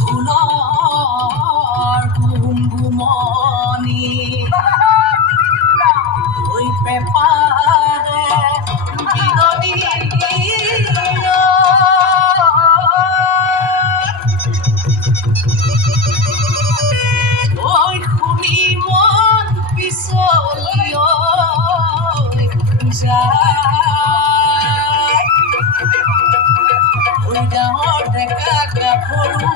ফুলৰ গুমগুমনি ঐ পেপাৰে বিননি ঐ শুনি মন পিছলি যায় ঐ ডাঙৰ ডেকা গাভৰু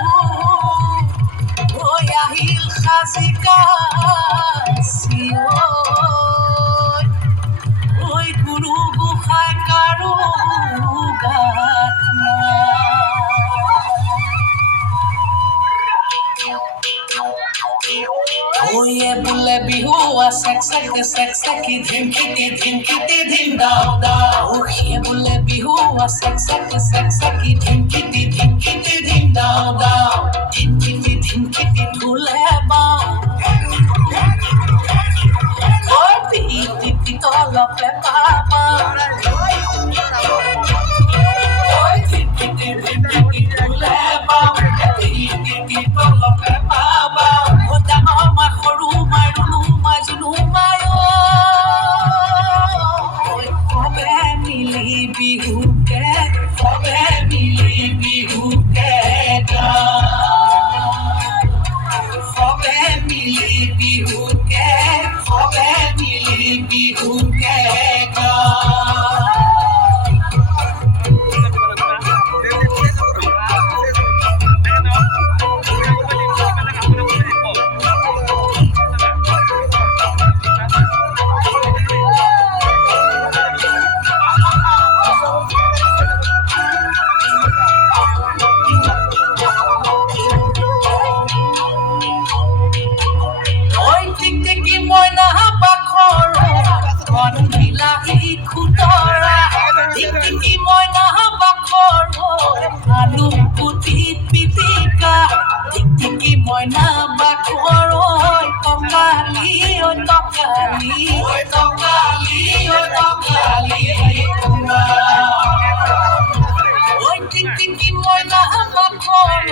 ঐ আহিল সাজি কাছি ঐ গুৰু গোসাঁই কাৰো গাত ঐয়ে বোলে বিহু চেক চেকি ধিমকিটি ধিম দাও দাও সিয়ে বোলে বিহু চেক চেকি ধিমকিটি ধিম দাও দাও ধিমকিটি ঢোলে বাও ঐ পিটি তলপে পাবা ঐ ধিমকিটি ঢোলে বাও পিটি তলপে পাবা ও ডাঙৰ মাই সৰু মাই ৰুণু মাই জুনু মাই সবে মিলি বিহুকে সবে মিলি বিহুকে টিকটিকি মইনা পাখৰ ঘন বিলাহী খুতৰা টিকটিকি মইনা পাখৰ আলু পুঠিত পিটিকা টিকটিকি মইনা পাখৰ টকালি টিকটিকি মইনা পাখৰ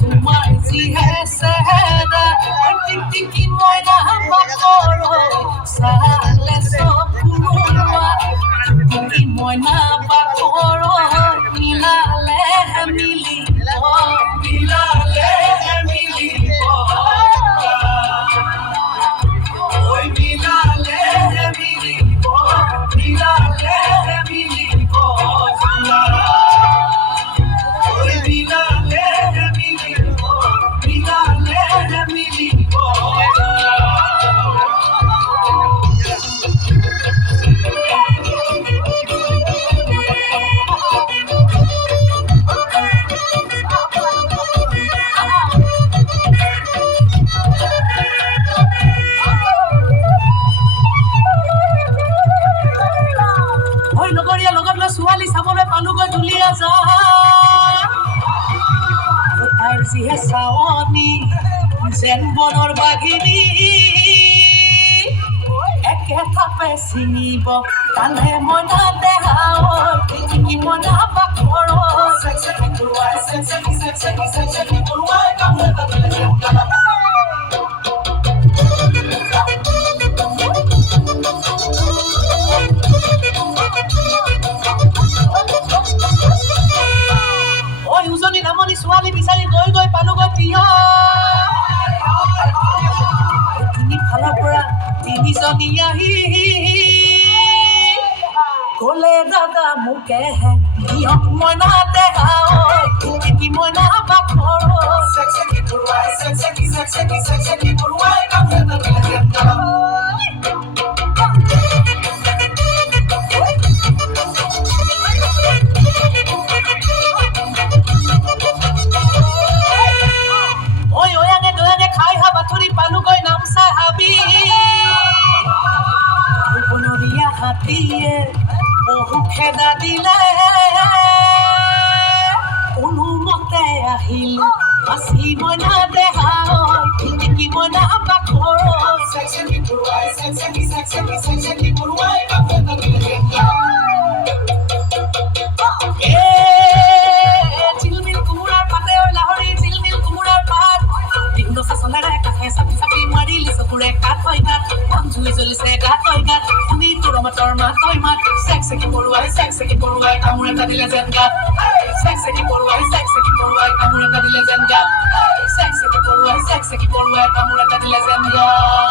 তোমাৰ যিহে চেহেৰা টিকটিকি মইনা পাখৰ চালে চব ফুৰোৱা টিকটিকি মইনা পাখৰ মিলালে মিলিব ঐ মিলালে মিলিব লগৰীয়া লগত লৈ ছোৱালী চাবলৈ পালোগৈ দুলীয়া যা তাইৰ যিহে চাৱনী যেন বনৰ বাঘিনী একে থাপে ছিঙিব কান্ধে মইনা দেহা টিকটিকি মইনা পাখৰ উজনি নামনি ছোৱালী বিচাৰি গৈ পালোগৈ প্ৰিয় তিনিফালৰ পৰা তিনিজনী আহি ক'লে দাদা মোকেহে দিয়ক মইনা দেহা টিকটিকি মইনা পাখৰ খাই হা বাথৰি পালোগৈ নামচা হাবি বনৰীয়া হাতীয়ে বহু খেদা দিলে কোনোমতে আহিল বাচি মইনা দেহা টিকটিকি মইনা পাখৰ চিলমিল কোমোৰাৰ পাতে লাহৰি চিলমিল তই মাত চেক পৰুৱাই কামোৰ এটা দিলে যেন গাত চেক পৰুৱাই কামোৰ এটা দিলে যেন গাত চেক পৰুৱাই কামোৰ এটা দিলে যেন গাত